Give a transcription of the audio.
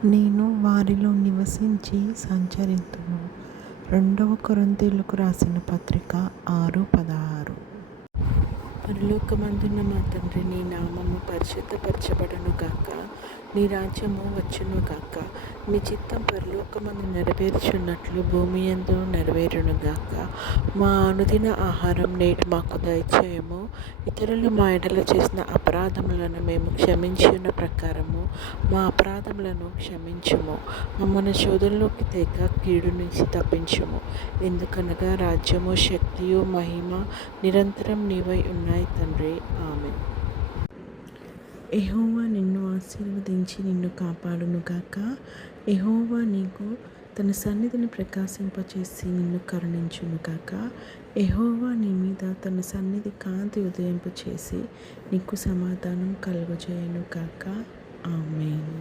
నేను వారిలో నివసించి సంచరింతును. 2 కొరింథీయులకు రాసిన పత్రిక 6:16. పరలోకమందున్న మా తండ్రి, నీ నామము పరిశుద్ధపరచబడును గాక. నీ రాజ్యము వచ్చును గాక. నీ చిత్తం పరలోకమందు నెరవేర్చున్నట్లు భూమి యందు నెరవేరును గాక. మా అనుదిన ఆహారం నేడు మాకు దయచేయము. ఇతరులు మా ఎడల చేసిన అపరాధములను మేము క్షమించిన ప్రకారము మా అపరాధములను క్షమించుము. మమ్మల్ని శోధనలోకి తేక కీడు నుంచి తప్పించుము. ఎందుకనగా రాజ్యము, శక్తియు, మహిమ నిరంతరం నీవై ఉన్నాయి తండ్రి. ఆమేన్. యెహోవా నిన్ను ఆశీర్వదించి నిన్ను కాపాడునుగాక. యెహోవా నీకు తన సన్నిధిని ప్రకాశింపచేసి నిన్ను కరుణించునుగాక. యెహోవా నీ మీద తన సన్నిధి కాంతి ఉదయింపచేసి నీకు సమాధానం కలుగజేయునుగాక. ఆమేన్.